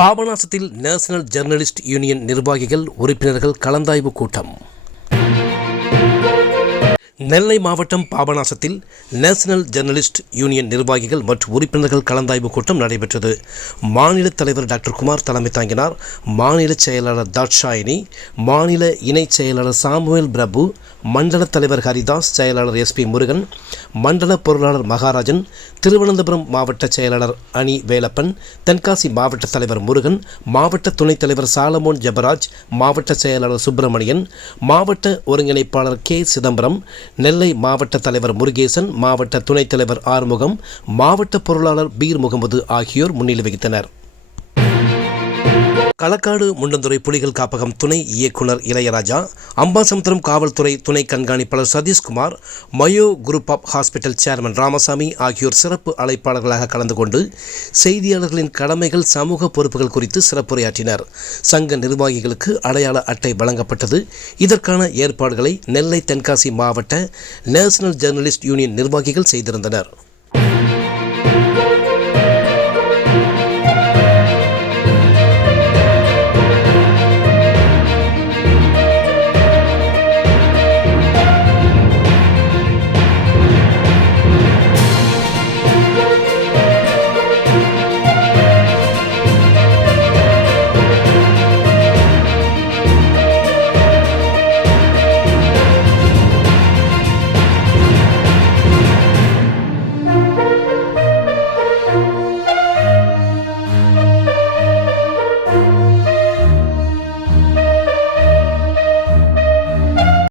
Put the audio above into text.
பாபநாசத்தில் national journalist union நிர்வாகிகள் உறுப்பினர்கள் கலந்தாய்வு கூட்டம். நெல்லை மாவட்டம் பாபநாசத்தில் நேஷனல் ஜெர்னலிஸ்ட் யூனியன் நிர்வாகிகள் மற்றும் உறுப்பினர்கள் கலந்தாய்வு கூட்டம் நடைபெற்றது. மாநில தலைவர் டாக்டர் குமார் தலைமை தாங்கினார். மாநில செயலாளர் தாட்சாயினி மாநில இணைச் செயலாளர் சாமுவேல் பிரபு மண்டல தலைவர் ஹரிதாஸ் செயலாளர் எஸ்பி முருகன் மண்டல பொருளாளர் மகாராஜன் திருவனந்தபுரம் மாவட்ட செயலாளர் அணி வேலப்பன் தென்காசி மாவட்ட தலைவர் முருகன் மாவட்ட துணைத் தலைவர் சாலமோன் ஜெபராஜ் மாவட்ட செயலாளர் சுப்பிரமணியன் மாவட்ட ஒருங்கிணைப்பாளர் கே சிதம்பரம் நெல்லை மாவட்ட தலைவர் முருகேசன் மாவட்ட துணைத் தலைவர் ஆறுமுகம் மாவட்ட பொருளாளர் பீர் முகமது ஆகியோர் முன்னிலை வகித்தனர். களக்காடு முண்டந்துறை புலிகள் காப்பகம் துணை இயக்குனர் இளையராஜா அம்பாசமுத்திரம் காவல்துறை துணை கண்காணிப்பாளர் Sathishkumar Mayo group of hospital chairman Ramasamy ஆகியோர் சிறப்பு அழைப்பாளர்களாக கலந்து கொண்டு செய்தியாளர்களின் கடமைகள் சமூக பொறுப்புகள் குறித்து சிறப்புரையாற்றினர். சங்க நிர்வாகிகளுக்கு அடையாள அட்டை வழங்கப்பட்டது. இதற்கான ஏற்பாடுகளை நெல்லை தென்காசி மாவட்ட நேஷனல் ஜேர்னலிஸ்ட் யூனியன் நிர்வாகிகள் செய்திருந்தனர்.